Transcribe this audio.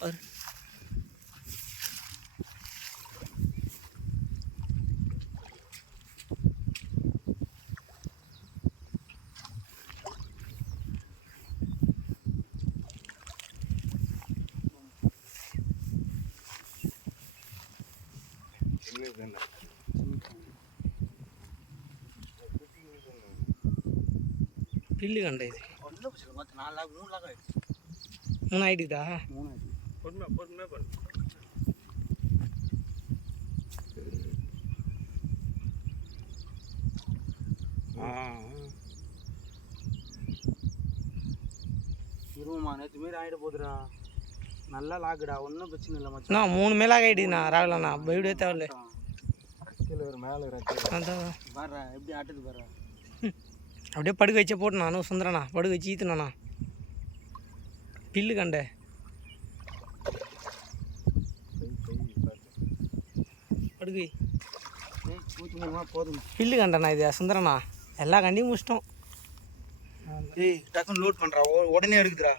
பாரு. பில்லு கண்டை இது 3 ஆயிடுதா? 3 ஆயிடுது. பொறுமை பண்ணு. இருமா நேற்று மாரி ஆகிட போகுதுடா. நல்லா லாக்குடா, ஒன்றும் பிரச்சனை இல்லை மச்சான். 3 மேலே ஆகிடுதுண்ணா. ராகலண்ணா பயப்படவே தேவையில்ல. கீழே ஒரு மேலே அதான் பாரு எப்படி ஆட்டுது பாரு. அப்படியே படுக்க வச்சே போட்டுண்ணா. நானும் சுந்தரண்ணா படுக்க வச்சு ஈத்துண்ணா. பில்லு கண்டை படுகை போதும். பில்லு கண்டண்ணா இது சுந்தரண்ணா. எல்லா கண்டியும் முடிச்சிட்டோம். டக்குன்னு லோட் பண்ணுறா, உடனே எடுக்குதுடா.